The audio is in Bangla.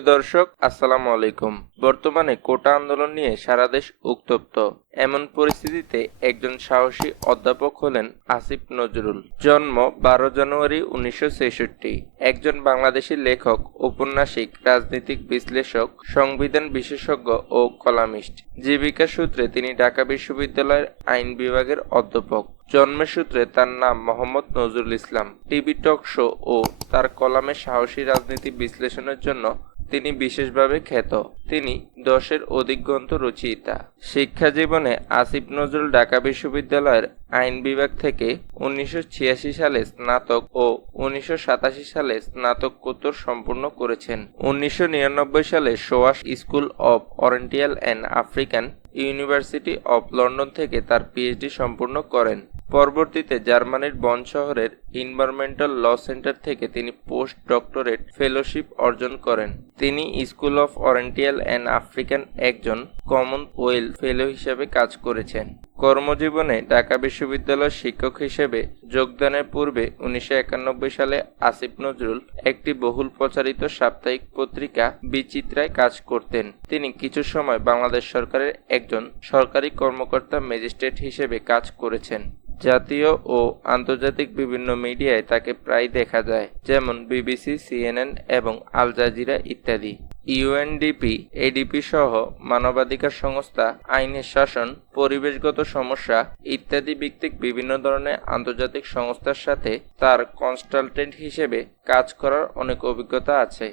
দর্শক, আসসালামু আলাইকুম। বর্তমানে কোটা আন্দোলন নিয়ে সারা দেশ উত্তপ্ত। এমন পরিস্থিতিতে একজন সাহসী অধ্যাপক হলেন আসিফ নজরুল। জন্ম বারো জানুয়ারি উনিশশো ছেষট্টি। একজন বাংলাদেশী লেখক ঔপন্যাসিক রাজনৈতিক বিশ্লেষক, সংবিধান বিশেষজ্ঞ ও কলামিস্ট। জীবিকা সূত্রে তিনি ঢাকা বিশ্ববিদ্যালয়ের আইন বিভাগের অধ্যাপক। জন্মের সূত্রে তার নাম Mohammad Nazrul Islam. TV talk show ও তার কলামে সাহসী রাজনীতি বিশ্লেষণের জন্য তিনি বিশেষভাবে খ্যাত। তিনি দশের অধিক গ্রন্থ রচয়িতা শিক্ষা জীবনে আসিফ নজরুল ঢাকা বিশ্ববিদ্যালয়ের আইন বিভাগ থেকে উনিশশো ছিয়াশি সালে স্নাতক ও উনিশশো সাতাশি সালে স্নাতকোত্তর সম্পূর্ণ করেছেন। উনিশশো নিরানব্বই সালে SOAS School of Oriental and African University of London থেকে তার পিএইচডি সম্পূর্ণ করেন। পরবর্তীতে জার্মানির বন শহরের ইনভারমেন্টাল ল সেন্টার থেকে তিনি পোস্ট ডক্টরেট ফেলোশিপ অর্জন করেন। তিনি School of Oriental and African একজন কমনওয়েলথ ফেলো হিসেবে কাজ করেছেন। কর্মজীবনে ঢাকা বিশ্ববিদ্যালয়ের শিক্ষক হিসেবে যোগদানের পূর্বে উনিশশো একানব্বই সালে আসিফ নজরুল একটি বহুল প্রচারিত সাপ্তাহিক পত্রিকা বিচিত্রায় কাজ করতেন। তিনি কিছু সময় বাংলাদেশ সরকারের একজন সরকারি কর্মকর্তা ম্যাজিস্ট্রেট হিসেবে কাজ করেছেন। জাতীয় ও আন্তর্জাতিক বিভিন্ন মিডিয়ায় তাকে প্রায় দেখা যায়, যেমন বিবিসি, সিএনএন এবং আল জাজিরা ইত্যাদি। ইউএনডিপি, এডিপি সহ মানবাধিকার সংস্থা আইনের শাসন, পরিবেশগত সমস্যা ইত্যাদি ভিত্তিক বিভিন্ন ধরনের আন্তর্জাতিক সংস্থার সাথে তার কনসালটেন্ট হিসেবে কাজ করার অনেক অভিজ্ঞতা আছে।